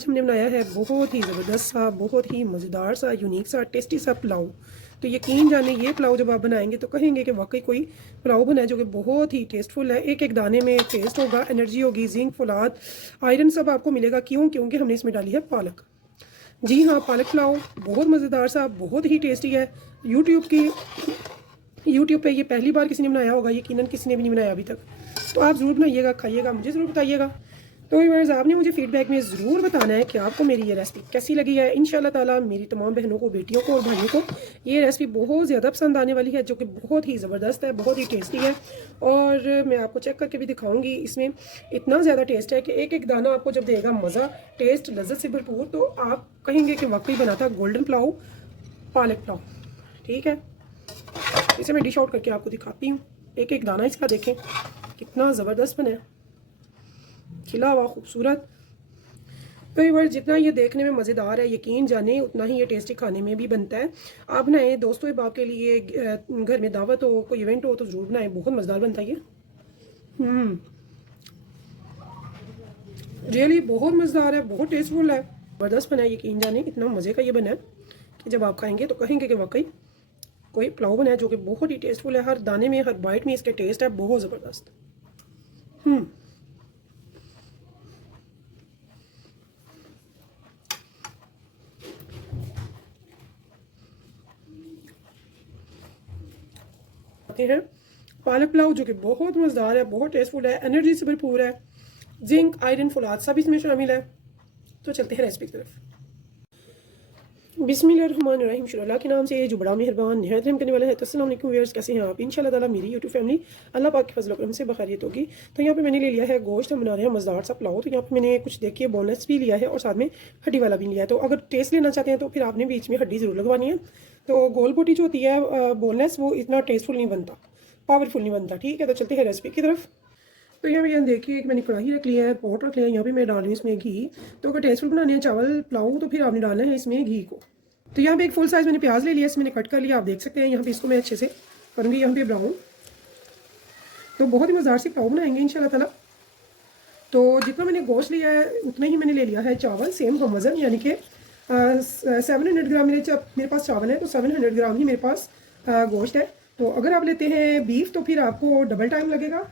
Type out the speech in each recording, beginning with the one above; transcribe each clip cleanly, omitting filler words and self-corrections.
आज हमने बनाया है बहुत ही ज़बरदस्त सा, बहुत ही मज़ेदार सा, यूनिक सा, टेस्टी सा पुलाव। तो यकीन जाने ये पुलाव जब आप बनाएंगे तो कहेंगे कि वाकई कोई पुलाव बना है जो कि बहुत ही टेस्टफुल है। एक एक दाने में टेस्ट होगा, एनर्जी होगी, जिंक, फुलाद, आयरन सब आपको मिलेगा। क्यों? क्योंकि हमने इसमें डाली है पालक। जी हाँ, पालक पुलाव बहुत मज़ेदार सा, बहुत ही टेस्टी है। यूट्यूब पे ये पहली बार किसी ने बनाया होगा, यकीनन किसी ने भी नहीं बनाया अभी तक। तो आप ज़रूर बनाइएगा, खाइएगा, मुझे ज़रूर बताइएगा। तो व्यूअर्स, आपने मुझे फीडबैक में ज़रूर बताना है कि आपको मेरी ये रेसिपी कैसी लगी है। इंशाल्लाह ताला मेरी तमाम बहनों को, बेटियों को और भाइयों को ये रेसिपी बहुत ज़्यादा पसंद आने वाली है, जो कि बहुत ही ज़बरदस्त है, बहुत ही टेस्टी है। और मैं आपको चेक करके भी दिखाऊंगी, इसमें इतना ज़्यादा टेस्ट है कि एक एक दाना आपको जब देगा मज़ा, टेस्ट, लज्जत से भरपूर, तो आप कहेंगे कि वाकई बना था गोल्डन पुलाव, पालक पुलाव। ठीक है, इसे मैं डिश आउट करके आपको दिखाती हूँ। एक एक दाना इसका देखें कितना ज़बरदस्त बना है, खिला हुआ, खूबसूरत। तो ये जितना ये देखने में मज़ेदार है, यकीन जाने उतना ही ये टेस्टी खाने में भी बनता है। आप बनाएं, दोस्तों बाप के लिए, घर में दावत हो, कोई इवेंट हो तो ज़रूर बनाएं, बहुत मज़ेदार बनता है ये। रियली बहुत मज़ेदार है, बहुत टेस्टफुल है, ज़बरदस्त बना है। यकीन जाने इतना मज़े का ये बना है कि जब आप खाएंगे तो कहेंगे कि वाकई कोई पुलाव बना है जो कि बहुत ही टेस्टफुल है। हर दाने में, हर बाइट में इसके टेस्ट है बहुत ज़बरदस्त। आते हैं पालक पुलाव, जो कि बहुत मज़ेदार है, बहुत टेस्टफुल है, एनर्जी से भरपूर है, जिंक, आयरन, फुलाद सब इसमें शामिल है। तो चलते हैं रेसिपी की तरफ। बिस्मिल्लाहिर्रहमानिर्रहीम, शुरू अल्लाह के नाम से जो बड़ा मेहरबान निहायत रहम करने वाला है। तो अस्सलाम वालेकुम व्यूअर्स, कैसे हैं आप? इंशाल्लाह ताला मेरी यूट्यूब फैमिली अल्लाह पाक के फजल करम से बखैरियत होगी। तो यहाँ पे मैंने ले लिया है गोश्त, हम बना रहे हैं मज़ेदार सा पुलाव। तो यहाँ पे मैंने कुछ देखिए बोनलेस भी लिया है और साथ में हड्डी वाला भी लिया है। तो अगर टेस्ट लेना चाहते हैं तो फिर आपने बीच में हड्डी ज़रूर लगवानी है। तो गोल बोटी जो होती है बोनलेस, वो इतना टेस्टफुल नहीं बनता, पावरफुल नहीं बनता। ठीक है, तो चलते हैं रेसिपी की तरफ। तो यहाँ देखिए, एक मैंने कढ़ाई रख लिया है, पॉट रख लिया है, यहाँ पे मैं डाल रही हूँ इसमें घी। तो अगर टेस्टफुल बनाने हैं चावल पुलाव तो फिर आपने डालना है इसमें घी को। तो यहाँ पे एक फुल साइज़ मैंने प्याज ले लिया, इसमें मैंने कट कर लिया, आप देख सकते हैं। यहाँ पे इसको मैं अच्छे से करूँगी यहाँ पे ब्राउन। तो बहुत ही मज़ेदार से पुलाव बनाएंगे इंशाल्लाह ताला। तो जितना मैंने गोश्त लिया है उतना ही मैंने ले लिया है चावल, सेम हम वज़न, यानी कि 700 ग्राम मेरे पास चावल है, तो 700 ग्राम ही मेरे पास गोश्त है। तो अगर आप लेते हैं बीफ तो फिर आपको डबल टाइम लगेगा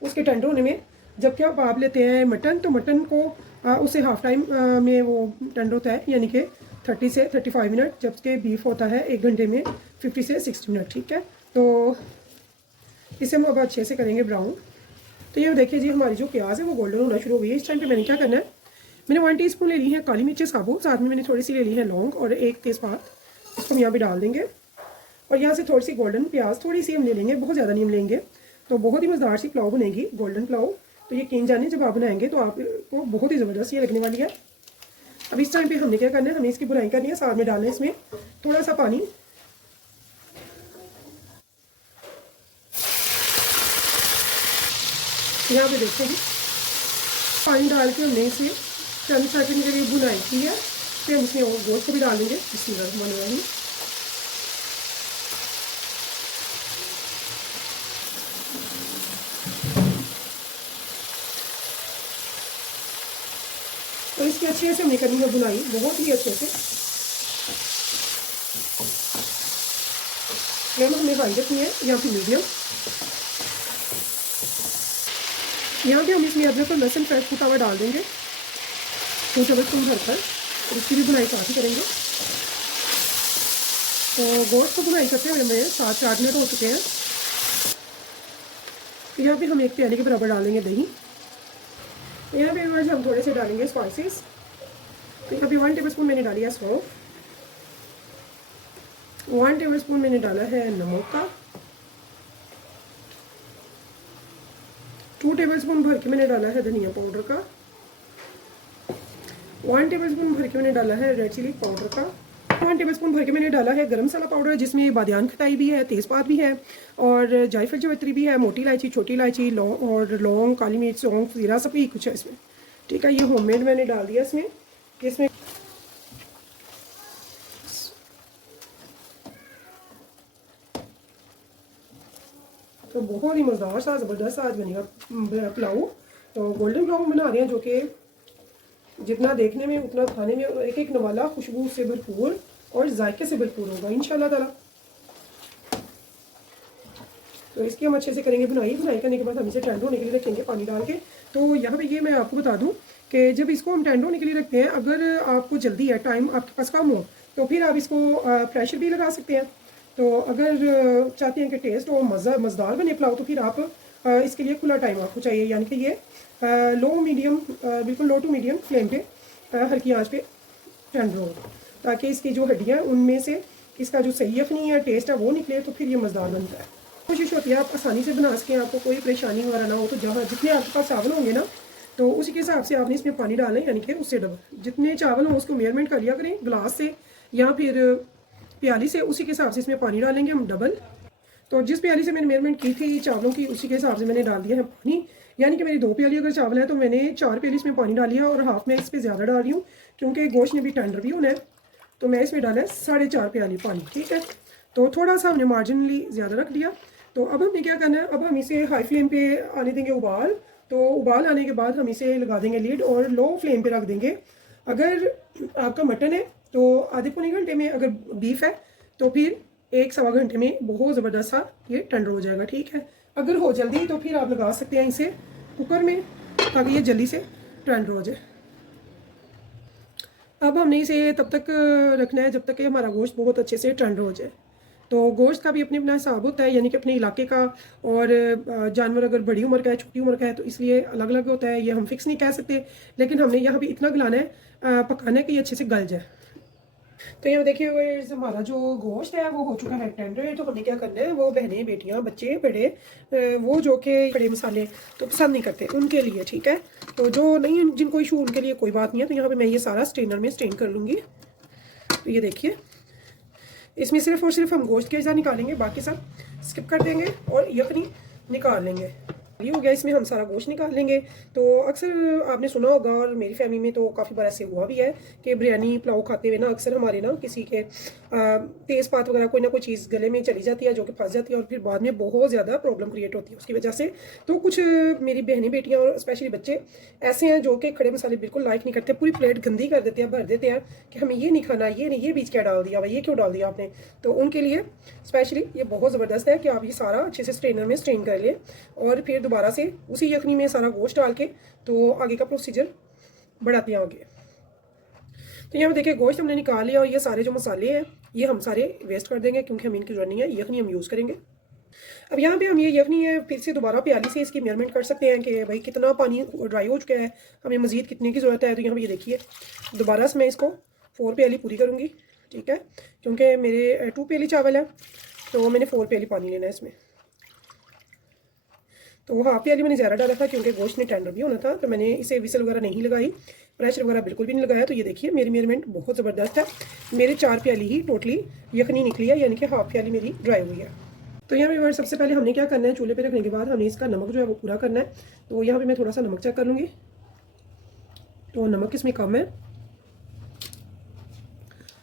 उसके टेंडर होने में। जबकि आप लेते हैं मटन तो मटन को उससे हाफ टाइम में वो टेंडर होता है, यानी कि 30 से 35 मिनट, जबकि बीफ होता है 1 घंटे में 50 से 60 मिनट। ठीक है, तो इसे हम अब अच्छे से करेंगे ब्राउन। तो ये देखिए जी, हमारी जो प्याज है वो गोल्डन होना शुरू हो गई है। इस टाइम पे मैंने क्या करना है, मैंने 1 टीस्पून ले ली है काली मिर्च साबुत, साथ में मैंने थोड़ी सी ले ली है लौंग और एक तेज़पात, इसको हम यहाँ पे डाल देंगे। और यहाँ से थोड़ी सी गोल्डन प्याज थोड़ी सी हम ले लेंगे, बहुत ज़्यादा नहीं हम लेंगे। तो बहुत ही मज़ेदार सी पुलाव बनेगी, गोल्डन पुलाव। तो यकीन जानिए जब आप बनाएंगे तो आपको बहुत ही ज़बरदस्त ये लगने वाली है। अब इस टाइम पे हमने क्या करना है, हमें इसकी बुनाई करनी है। साथ में डालना है इसमें थोड़ा सा पानी। यहाँ पे देखते हैं, पानी डाल के हमने इसे चंद सेकंड के लिए बुनाई की है। फिर हम इसमें गोश्त को भी डाल देंगे, इसकी बने वाली। तो इसकी अच्छे से हमने करनी है बुनाई, बहुत ही अच्छे से। फ्लेम हमने हाई रखनी है या फिर मीडियम। यहाँ पे हम इसमें अदरक और लहसुन फ्रेश कुटा हुआ डाल देंगे 2 टेबलस्पून भरकर, और इसकी भी बुनाई साथ ही करेंगे। तो गोश्त को बुनाई करते हुए हमें 7 से 8 मिनट हो चुके हैं। तो यहाँ पे हम 1 प्याले के बराबर डालेंगे दही। यहाँ पे हम थोड़े से डालेंगे स्पाइसेस। तो यहाँ पे 1 टेबलस्पून मैंने डाली है सौंफ, 1 टेबलस्पून मैंने डाला है नमक का, 2 टेबलस्पून भर के मैंने डाला है धनिया पाउडर का, 1 टेबलस्पून भर के मैंने डाला है रेड चिली पाउडर का, 1 टेबलस्पून भर के मैंने डाला है गरम मसाला पाउडर, जिसमें बादियान खटाई भी है, तेज़पात भी है और जायफल जवित्री भी है, मोटी इलायची, छोटी इलायची, लौंग, काली मिर्च, सौंफ, जीरा, सब ही कुछ है इसमें। ठीक है, ये होममेड मैंने डाल दिया इसमें। तो बहुत ही मज़ेदार सा, ज़बरदस्त सा आज बनेगा पुलाव। तो गोल्डन पुलाव बना रहे हैं, जो कि जितना देखने में उतना खाने में, एक एक नवाला खुशबू से भरपूर और जायके से भरपूर होगा इंशाल्लाह ताला। तो इसकी हम अच्छे से करेंगे बुनाई करने के बाद हम इसे टेंड होने के लिए रखेंगे पानी डाल के। तो यहाँ पे ये मैं आपको बता दूँ कि जब इसको हम टेंड होने के लिए रखते हैं, अगर आपको जल्दी है, टाइम आपके पास कम हो, तो फिर आप इसको प्रेशर भी लगा सकते हैं। तो अगर चाहते हैं कि टेस्ट और मज़ेदार बने पुलाव, तो फिर आप इसके लिए खुला टाइम आपको चाहिए, यानी कि ये बिल्कुल लो टू मीडियम फ्लेम पे हल्की आंच पे टेंडर हो, ताकि इसकी जो हड्डियाँ उनमें से इसका जो सही यखनी है, टेस्ट है, वो निकले, तो फिर ये मज़ेदार बनता है। कोशिश होती है आप आसानी से बना सकें, आपको कोई परेशानी वगैरह ना हो। तो जहाँ जितने आपके पास चावल होंगे ना, तो उसी के हिसाब से आपने इसमें पानी डालना है, यानी कि उससे डबल जितने चावल हों उसको मेजरमेंट कर लिया करें गिलास से या फिर प्याली से, उसी के हिसाब से इसमें पानी डालेंगे हम डबल। तो जिस प्याली से मैंने मेजरमेंट की थी चावलों की, उसी के हिसाब से मैंने डाल दिया है पानी। यानी कि मेरी 2 प्याली अगर चावल है तो मैंने 4 प्याली इसमें पानी डाल लिया, और हाफ में इस पर ज़्यादा डाल रही हूँ क्योंकि गोश्त ने भी टेंडर भी होना है। तो मैं इसमें डाला है 4.5 प्याली पानी, ठीक है। तो थोड़ा सा हमने मार्जिनली ज़्यादा रख दिया। तो अब हमने क्या करना है, अब हम इसे हाई फ्लेम पे आने देंगे उबाल। तो उबाल आने के बाद हम इसे लगा देंगे लीड और लो फ्लेम पे रख देंगे। अगर आपका मटन है तो आधे पौने घंटे में, अगर बीफ है तो फिर 1-1.25 घंटे में बहुत ज़बरदस्त सा ये टेंडर हो जाएगा, ठीक है। अगर हो जल्दी तो फिर आप लगा सकते हैं इसे कुकर में, ताकि ये जल्दी से टेंडर हो जाए। अब हमने इसे तब तक रखना है जब तक कि हमारा गोश्त बहुत अच्छे से टेंडर हो जाए। तो गोश्त का भी अपने अपना हिसाब होता है, यानी कि अपने इलाके का, और जानवर अगर बड़ी उम्र का है, छोटी उम्र का है, तो इसलिए अलग अलग होता है, ये हम फिक्स नहीं कह सकते। लेकिन हमने यहाँ भी इतना गलाना है, पकाना है कि ये अच्छे से गल जाए। तो यहाँ देखिए हमारा जो गोश्त है वो हो चुका है टेंडर। तो हमें क्या करना है, वो बहनें, बेटियाँ, बच्चे, बड़े, वो जो कि बड़े मसाले तो पसंद नहीं करते, उनके लिए, ठीक है। तो जो नहीं, जिनको इशू, उनके लिए कोई बात नहीं है। तो यहाँ पे मैं ये सारा स्ट्रेनर में स्ट्रेन कर लूँगी। तो ये देखिए, इसमें सिर्फ और सिर्फ हम गोश्त के अज्जा निकालेंगे, बाकी सब स्किप कर देंगे और यखनी निकाल लेंगे। ये हो गया, इसमें हम सारा गोश्त निकाल लेंगे। तो अक्सर आपने सुना होगा, और मेरी फैमिली में तो काफ़ी बार ऐसे हुआ भी है कि बिरयानी पुलाव खाते हुए ना अक्सर हमारे ना किसी के तेज़पात वगैरह कोई ना कोई चीज़ गले में चली जाती है, जो कि फंस जाती है, और फिर बाद में बहुत ज़्यादा प्रॉब्लम क्रिएट होती है उसकी वजह से। तो कुछ मेरी बहनें, बेटियाँ और स्पेशली बच्चे ऐसे हैं जो कि खड़े मसाले बिल्कुल लाइक नहीं करते, पूरी प्लेट गंदी कर देते हैं, भर देते हैं कि हमें ये नहीं खाना, ये नहीं, ये बीच क्या डाल दिया भाई, ये क्यों डाल दिया आपने। तो उनके लिए स्पेशली ये बहुत ज़बरदस्त है कि आप ये सारा अच्छे से स्ट्रेनर में स्ट्रेन कर लें, और फिर दोबारा से उसी यखनी में सारा गोश्त डाल के तो आगे का प्रोसीजर बढ़ाते हैं आगे। तो यहाँ पे देखिए गोश्त हमने निकाल लिया, और ये सारे जो मसाले हैं ये हम सारे वेस्ट कर देंगे, क्योंकि हम इनकी जरूरत नहीं है, यखनी हम यूज़ करेंगे। अब यहाँ पे हम ये यखनी है फिर से दोबारा प्याली से इसकी मेजरमेंट कर सकते हैं कि भाई कितना पानी ड्राई हो चुका है, हमें मज़ीद कितने की ज़रूरत है। तो यहाँ पे ये देखिए, दोबारा से मैं इसको 4 प्याली पूरी करूँगी, ठीक है, क्योंकि मेरे 2 प्याली चावल है, तो मैंने 4 प्याली पानी लेना है इसमें। तो हाफ प्याली मैंने ज़्यादा डाला था क्योंकि गोश्त में टेंडर भी होना था। तो मैंने इसे विसल वगैरह नहीं लगाई, प्रेशर वगैरह बिल्कुल भी नहीं लगाया। तो ये देखिए मेरी मेजरमेंट बहुत ज़बरदस्त है, मेरे 4 प्याली ही टोटली यखनी निकली है, यानी कि हाफ प्याली मेरी ड्राई हुई है। तो यहाँ पे सबसे पहले हमने क्या करना है, चूल्हे पे रखने के बाद हमने इसका नमक जो है वो पूरा करना है। तो यहाँ पे मैं थोड़ा सा नमक चेक कर लूँगी, तो नमक इसमें कम है।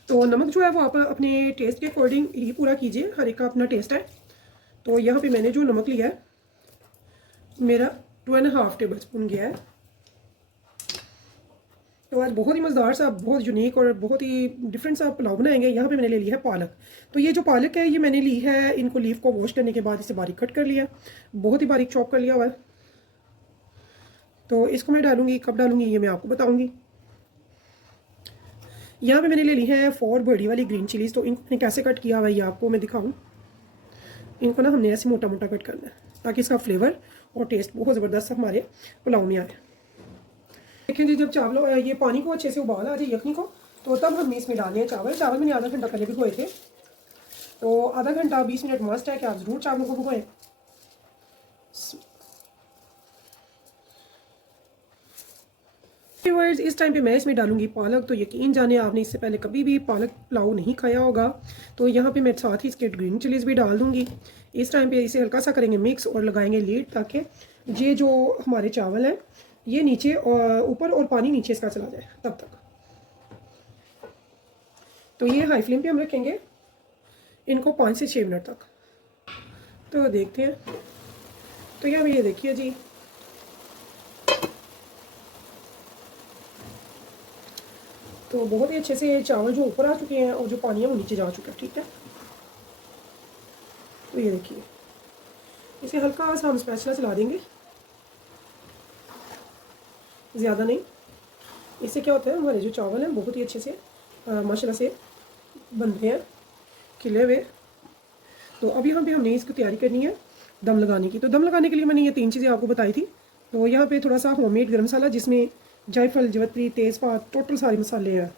तो नमक जो है वो आप अपने टेस्ट के अकॉर्डिंग ही पूरा कीजिए, हर एक का अपना टेस्ट है। तो यहाँ पे मैंने जो नमक लिया है मेरा 2.5 टेबल स्पून गया है। तो आज बहुत ही मज़ेदार सा, बहुत यूनिक और बहुत ही डिफरेंट सा पुलाव बनाएंगे। यहाँ पे मैंने ले लिया है पालक। तो ये जो पालक है ये मैंने ली है, इनको लीफ को वॉश करने के बाद इसे बारीक कट कर लिया, बहुत ही बारीक चॉप कर लिया हुआ है। तो इसको मैं डालूंगी, कब डालूंगी ये मैं आपको बताऊंगी। यहाँ पे मैंने ले ली है 4 बड़ी वाली ग्रीन चिलीज़। तो इनको मैंने कैसे कट किया हुआ है ये आपको मैं दिखाऊँ। इनको ना हमने ऐसे मोटा मोटा कट करना है, ताकि इसका फ्लेवर और टेस्ट बहुत ज़बरदस्त हमारे पुलाव में आए। देखें जी, जब चावल ये पानी को अच्छे से उबाल आ जाए यखनी को, तो तब हमने इसमें डालने हैं चावल। चावल मैंने आधा घंटा पहले भिगोए थे, तो आधा घंटा 20 मिनट मस्ट है कि आप ज़रूर चावलों को भिगोएं। इस टाइम पे मैं इसमें डालूंगी पालक। तो यकीन जाने आपने इससे पहले कभी भी पालक पुलाव नहीं खाया होगा। तो यहाँ पे मैं साथ ही इसके ग्रीन चिलीज़ भी डाल दूंगी। इस टाइम पे इसे हल्का सा करेंगे मिक्स और लगाएंगे लीड, ताकि ये जो हमारे चावल हैं ये नीचे और ऊपर और पानी नीचे इसका चला जाए तब तक। तो ये हाई फ्लेम पे हम रखेंगे इनको 5 से 6 मिनट तक। तो देखते हैं। तो यहाँ ये देखिए जी, तो बहुत ही अच्छे से चावल जो ऊपर आ चुके हैं और जो पानी है वो नीचे जा चुका है, ठीक है। तो ये देखिए, इसे हल्का सा हम स्पैचुला चला देंगे, ज़्यादा नहीं। इससे क्या होता है, हमारे जो चावल हैं बहुत ही अच्छे से माशाल्लाह से बन रहे हैं, खिले हुए। तो अब यहाँ पे हमने इसकी तैयारी करनी है दम लगाने की। तो दम लगाने के लिए मैंने ये 3 चीज़ें आपको बताई थी। तो यहाँ पे थोड़ा सा होममेड गरम मसाला, जिसमें जायफल, जवत्री, तेज़पात, टोटल सारे मसाले हैं,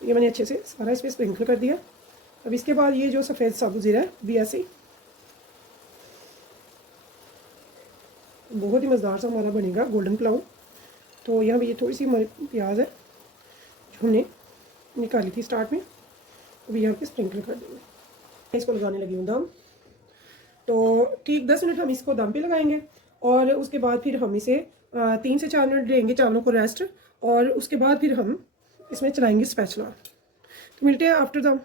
ये मैंने अच्छे से सारा इस पर स्प्रिंकल कर दिया। अब इसके बाद ये जो सफ़ेद साबुत ज़ीरा है भी ऐसे ही बहुत ही मज़ेदार सा हमारा बनेगा गोल्डन पुलाव। तो यहाँ पे ये थोड़ी सी हमारी प्याज है जो हमने निकाली थी स्टार्ट में, अभी यहाँ पे स्प्रिंकल कर देंगे। इसको लगाने लगी हूँ दम। तो ठीक 10 मिनट हम इसको दम पे लगाएंगे और उसके बाद फिर हम इसे 3 से 4 मिनट देंगे चावलों को रेस्ट, और उसके बाद फिर हम इसमें चलाएंगे स्पैचुला। तो मिलते हैं आफ्टर दम।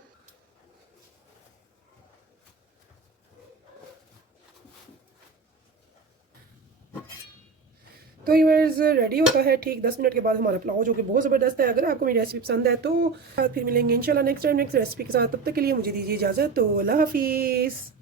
तो व्यूअर्स रेडी होता है ठीक 10 मिनट के बाद हमारा पुलाव, जो कि बहुत ज़बरदस्त है। अगर आपको मेरी रेसिपी पसंद है तो फिर मिलेंगे इंशाल्लाह नेक्स्ट टाइम नेक्स्ट रेसिपी के साथ। तब तक के लिए मुझे दीजिए इजाज़त। तो अल्लाह हाफिज़।